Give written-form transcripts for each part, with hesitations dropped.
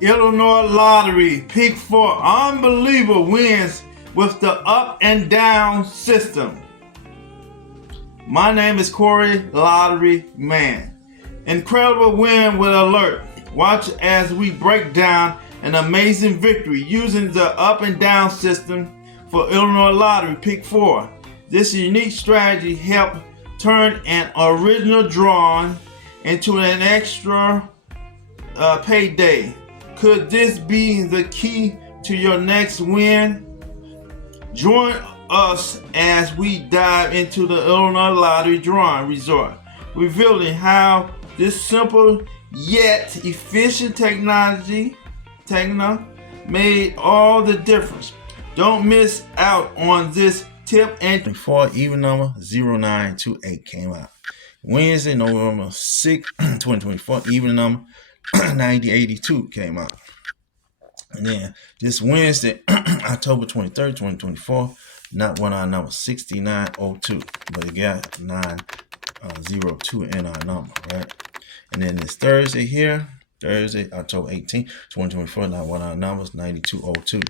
Illinois Lottery pick four unbelievable wins with the up and down system. My name is Corey Lottery Man. Incredible win with alert. Watch as we break down an amazing victory using the up and down system for Illinois Lottery pick four. This unique strategy helped turn an original drawing into an extra payday. Could this be the key to your next win? Join us as we dive into the Illinois Lottery drawing resort, revealing how this simple yet efficient technology made all the difference. Don't miss out on this tip. And for even number 0928 came out. Wednesday, November 6th, 2024, even number 9082 came out. And then this Wednesday, October 23rd, 2024, not one our number 6902, but it got 902 in our number, right? And then this Thursday here, Thursday, October 18th, 2024, not one our numbers 9202.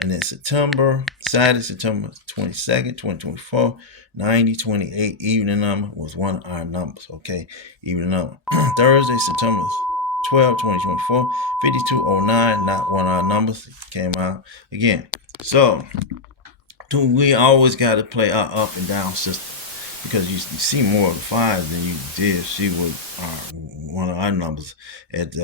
And then Saturday, September 22nd, 2024, 9028, evening number was one of our numbers, okay? Evening number. Thursday, September 12, 2024, 5209, not one of our numbers, came out again. So we always got to play our up and down system, because you see more of the fives than you did see with one of our numbers at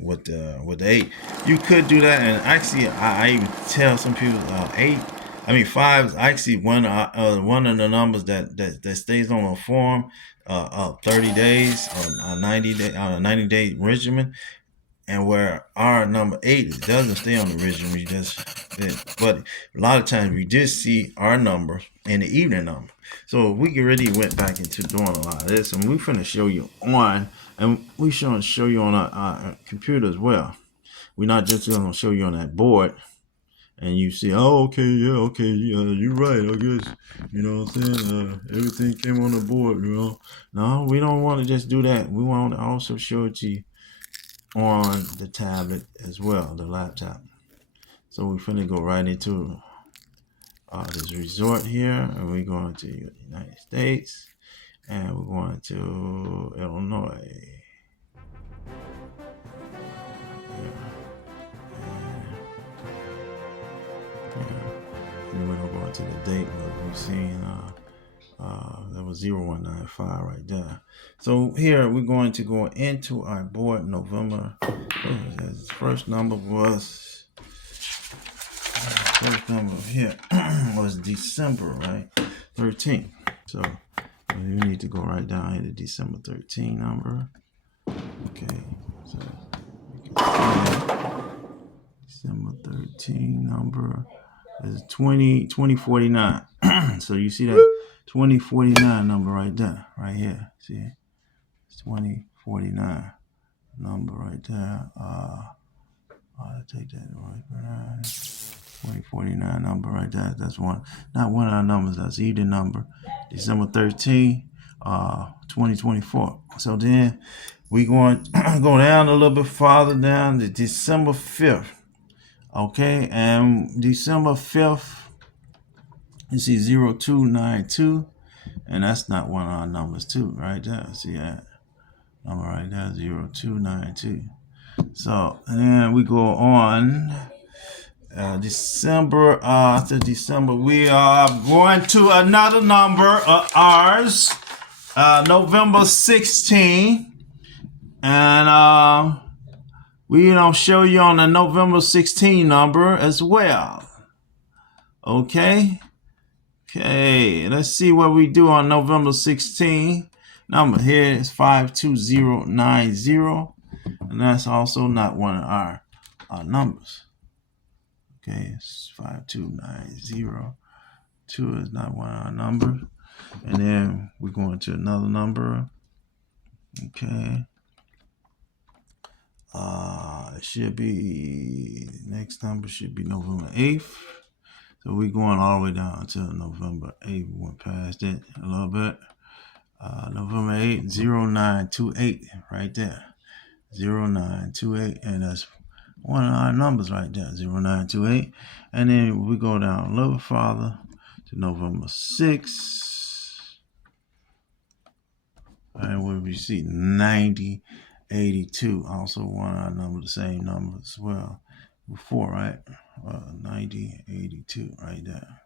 with the 8. You could do that, and actually I even tell some people 5 is actually one of the numbers that stays on a form 30 days or 90-day regimen, and where our number 8 it doesn't stay on the regimen. But a lot of times we did see our number in the evening number. So we already went back into doing a lot of this, and we're finna show you on, and we show you on our computer as well. We're not just gonna show you on that board and you see, oh, okay, you're right, I guess, you know what I'm saying, everything came on the board, you know. No, we don't want to just do that. We want to also show it to you on the tablet as well, the laptop. So we're finna go right into this resort here, and we're going to the United States, and we're going to Illinois. And we're gonna go into the date where we're seeing that was 0195 right there. So here we're going to go into our board November. First number here was December, right? 13. So you need to go right down here to December 13 number. Okay, so you can see that December 13 number is 2049. So you see that 2049 number right there, right here. See, it's 2049 number right there. I'll take that right there. 2049 number right there. That's one, not one of our numbers. That's either number. December 13, 2024. So then we going to go down a little bit farther down to December 5th. Okay, and December 5th, you see 0292, and that's not one of our numbers too, right there. See that number right there, 0292. So, and then we go on December, after December, we are going to another number of ours, November 16, and we don't show you on the November 16 number as well. Okay, let's see what we do on November 16. Number here is 52090, and that's also not one of our numbers. Okay, it's 5290. 2 is not one of our numbers. And then we're going to another number. Okay. It should be, next number should be November 8th. So we're going all the way down until November 8th. We went past it a little bit. November 8th, 0928, right there. 0928, and that's one of our numbers right there, 0928. And then we go down a little bit farther to November 6th. And we see 9082. Also one of our numbers, the same number as well. Before, right? 9082 right there.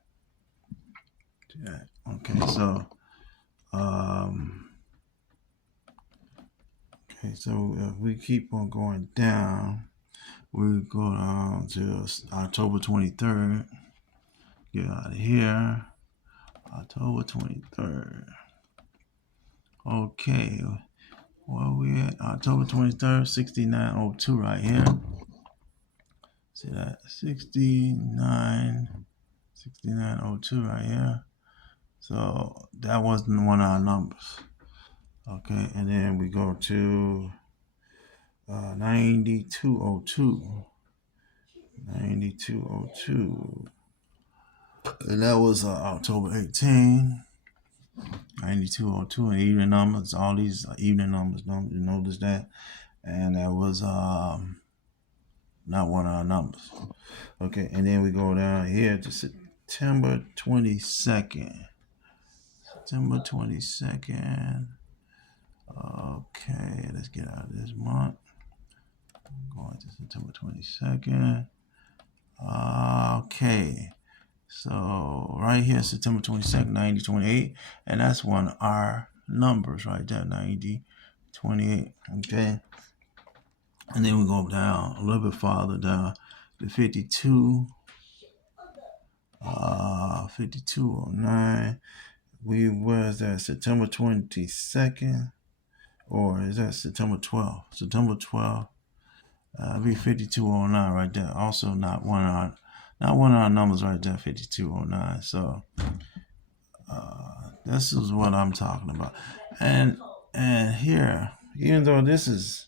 Okay, so if we keep on going down, we go down to October 23rd. Get out of here. October 23rd. Okay, where we at? October 23rd, 6902 right here. See that? 6902 right here. So that wasn't one of our numbers. Okay, and then we go to 9202. 9202. And that was October 18. 9202, and even numbers, all these even numbers, you notice that? And that was not one of our numbers. Okay, and then we go down here to September 22nd. September 22nd. Okay, let's get out of this month. Going to September 22nd. Okay. So right here, September 22nd, 9028. And that's one of our numbers right there, 9028. Okay. And then we go down a little bit farther down to 5209. We was that September 22nd, or is that September 12th? September 12th. Be 5209 right there. Also not one of our numbers right there, 5209. So this is what I'm talking about. And here, even though this is,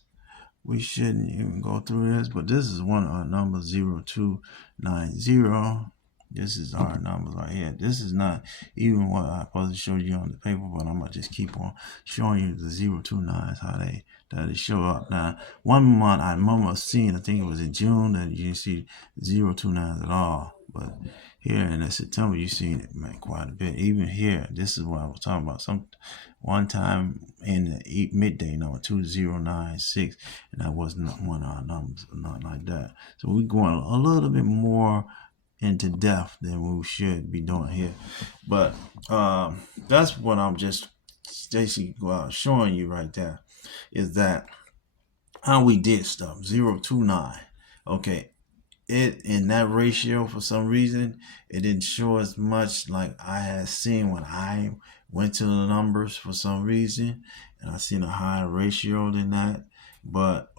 we shouldn't even go through this, but this is one of our numbers, 0290. This is our numbers right here. This is not even what I'm supposed to show you on the paper, but I'm gonna just keep on showing you the 029s, how they show up. Now, one month I remember seeing, I think it was in June, that you didn't see 029s at all. But here in September, you seen it, man, quite a bit. Even here, this is what I was talking about. One time in the midday, number 2096, and that wasn't one of our numbers or nothing like that. So we're going a little bit more into depth than we should be doing here. But that's what I'm just basically showing you right there, is that how we did stuff. 029. Okay. It in that ratio, for some reason, it didn't show as much like I had seen when I went to the numbers for some reason, and I seen a higher ratio than that. But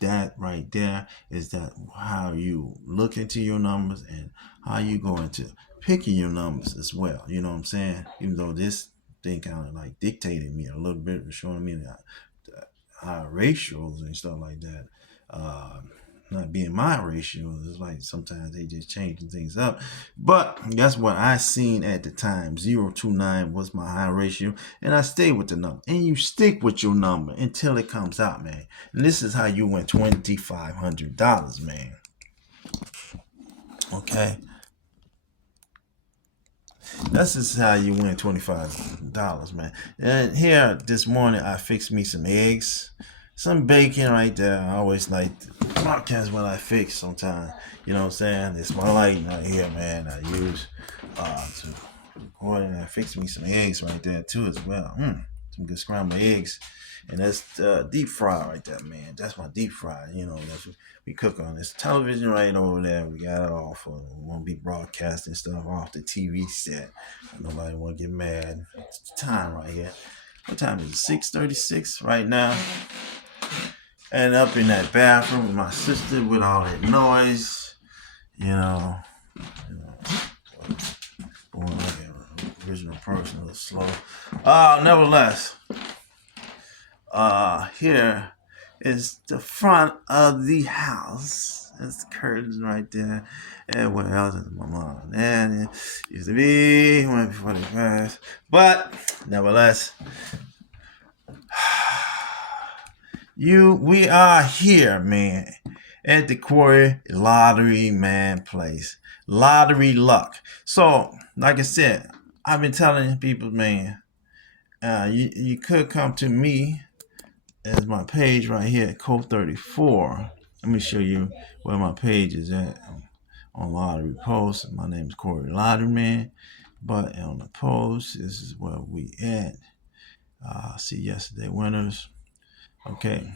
that right there is that how you look into your numbers and how you go into picking your numbers as well. You know what I'm saying? Even though this thing kind of like dictated me a little bit, showing me the higher ratios and stuff like that. Not being my ratios, it's like sometimes they just changing things up. But that's what I seen at the time. 029 was my high ratio, and I stayed with the number. And you stick with your number until it comes out, man. And this is how you win $2,500, man. Okay. This is how you win $25, man. And here this morning I fixed me some eggs, some bacon right there. I always like podcast what I fix sometimes. You know what I'm saying? It's my light right here, man. I use to record, and I fixed me some eggs right there too as well. Some good scrambled eggs. And that's deep fry right there, man. That's my deep fry. You know, that's what we cook on. This television right over there. We got it off. We won't be broadcasting stuff off the TV set. Nobody want to get mad. It's the time right here. What time is it? 6:36 right now. And up in that bathroom with my sister with all that noise. Going like an original person, a little slow. Nevertheless. Here is the front of the house. That's the curtains right there. And what else is my mom? And it used to be one before they passed. But nevertheless, we are here, man. at the Quarry Lottery Man place. Lottery luck. So, like I said, I've been telling people, man, you could come to me as my page right here, Code 34. Let me show you where my page is at on Lottery Post. My name is Corey Lotterman, but on the post, this is where we at. See yesterday winners. Okay,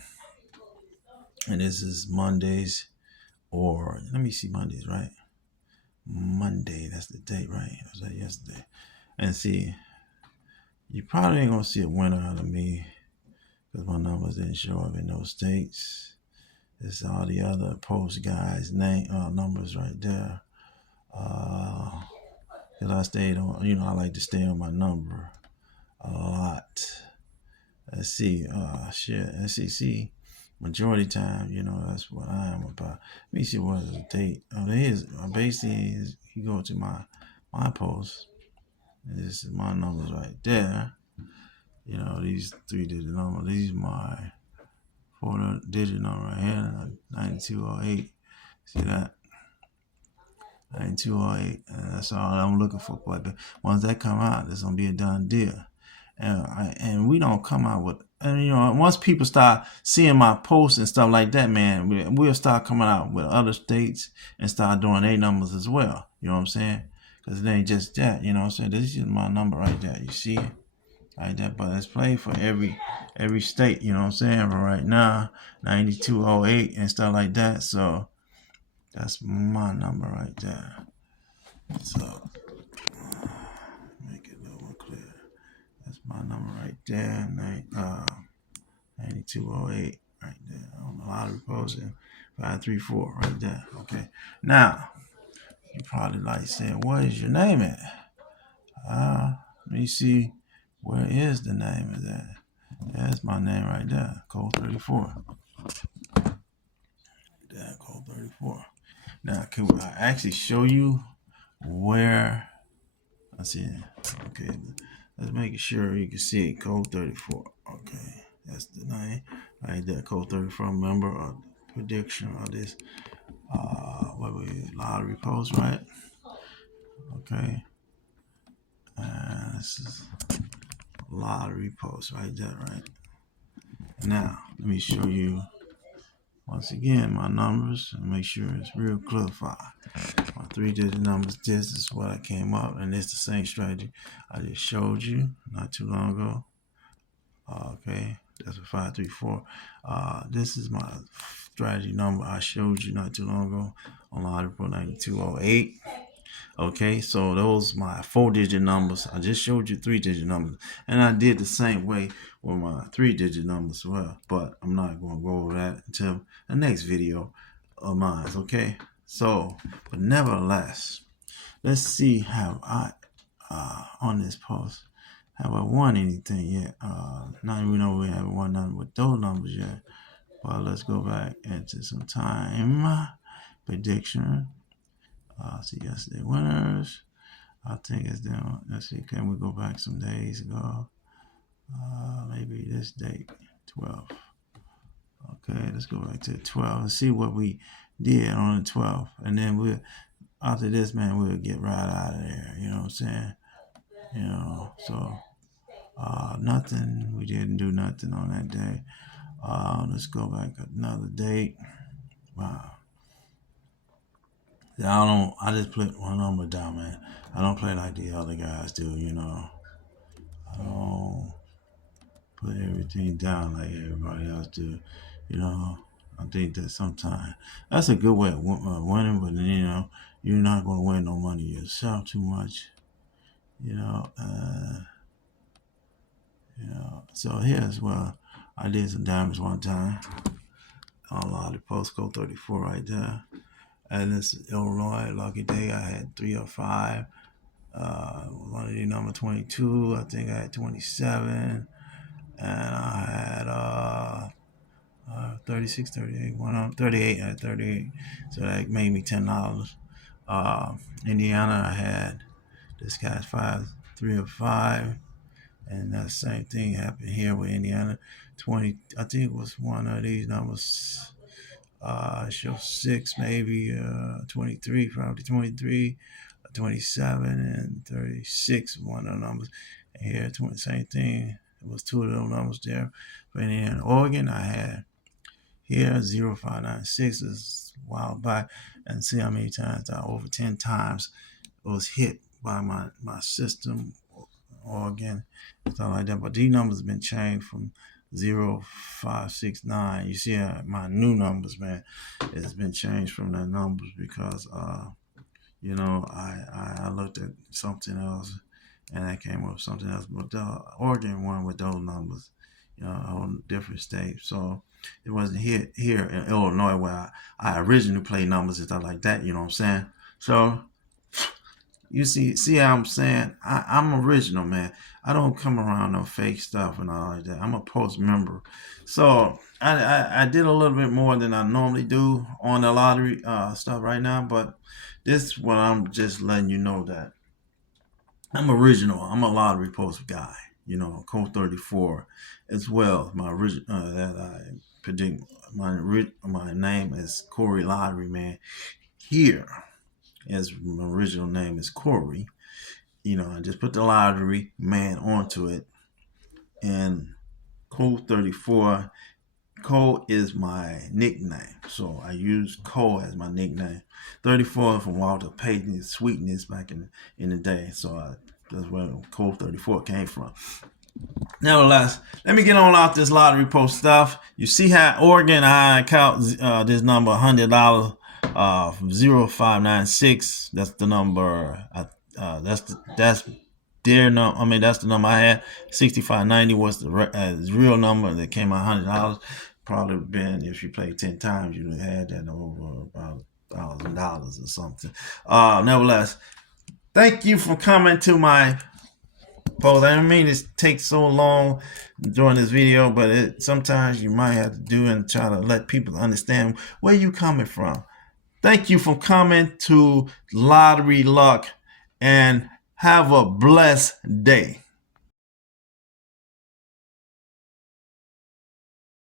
and this is Mondays, or let me see Mondays, right? Monday, that's the date, right? Was that yesterday? And see, you probably ain't gonna see a winner out of me because my numbers didn't show up in those states. It's all the other post guys' name numbers right there. Cause I stayed on, I like to stay on my number a lot. Let's see, SEC majority time, that's what I am about. Let me see what is the date. Basically you go to my post. And this is my numbers right there. These 3-digit numbers. These my 4-digit number right here, 9208. See that? 9208. And that's all I'm looking for. But once that come out, it's gonna be a done deal. And we don't come out with, and once people start seeing my posts and stuff like that, man, we'll start coming out with other states and start doing their numbers as well. You know what I'm saying? Because it ain't just that. You know what I'm saying? This is my number right there. You see it? Like that, but it's played for every state, you know what I'm saying? But right now, 9208 and stuff like that. So that's my number right there. So make it a little more clear. That's my number right there. 9208 right there on the lottery posting. 534 right there. Okay. Now you probably like saying, what is your name at? Let me see. Where is the name of that? That's my name right there, Code 34. There, Code 34. Now, can I actually show you where? I see. Okay, let's make sure you can see it. Code 34. Okay, that's the name right there. Code 34. Member of prediction of this. Lottery post, right? Okay. This is lottery post right there, right? Now, let me show you once again my numbers and make sure it's real clarified. My 3-digit numbers, this is what I came up, and it's the same strategy I just showed you not too long ago. Okay, that's a 534. This is my strategy number I showed you not too long ago on Lottery Pro 9208. Okay, so those my 4-digit numbers. I just showed you 3-digit numbers, and I did the same way with my 3-digit numbers as well. But I'm not going to go over that until the next video of mine. Okay, so but nevertheless, let's see how I on this post have I won anything yet. Not even know we haven't won nothing with those numbers yet. But let's go back into some time prediction. See yesterday winners. I think it's down. Let's see. Can we go back some days ago? Maybe this date, 12. Okay, let's go back to 12 and see what we did on the 12th, and then we'll after this, man, we'll get right out of there. You know what I'm saying? So nothing. We didn't do nothing on that day. Let's go back another date. Wow. I just put one number down, man. I don't play like the other guys do, I don't put everything down like everybody else do, I think that sometimes that's a good way of winning, but you're not going to win no money yourself too much, you know. So here's where I did some damage one time. On a lot of postcode 34 right there. And this Illinois lucky day, I had 3 or 5. One of the number 22, I think I had 27, and I had 36, 38, 38. I had 38, so that made me $10. Indiana, I had this guy's 5, 3 or 5, and that same thing happened here with Indiana. 20, I think it was one of these numbers. Show 6, maybe 23, probably 23, 27, and 36. One of the numbers. And here, 20, same thing. It was two of those numbers there. But in Oregon, I had here 0596 is a while back, and see how many times, over 10 times, it was hit by my system, Oregon, stuff like that. But these numbers have been changed from 0569. You see my new numbers, man, it's been changed from the numbers because I looked at something else and I came up with something else. But the Oregon one with those numbers, a whole different state. So it wasn't here in Illinois where I originally played numbers and stuff like that. You know what I'm saying? So you see how I'm saying? I'm original, man. I don't come around no fake stuff and all like that. I'm a post member. So I did a little bit more than I normally do on the lottery stuff right now, but this is what I'm just letting you know, that I'm original. I'm a lottery post guy. Code 34 as well. My original that I predict my name is Corey Lottery Man. Here, as my original name is Corey. I just put the lottery man onto it, and Code 34. Cole is my nickname, so I use Cole as my nickname. 34 from Walter Payton's Sweetness back in the day, so that's where Cole 34 came from. Nevertheless, let me get on out this lottery post stuff. You see how Oregon, I count this number $100 from 0596. That's the number. That's their number. I mean, that's the number I had. 6590 was the real number that came out $100. Probably been, if you played 10 times, you'd have had that over about $1,000 or something. Nevertheless, thank you for coming to my post. I don't mean it takes so long during this video, but sometimes you might have to do and try to let people understand where you coming from. Thank you for coming to Lottery Luck, and have a blessed day.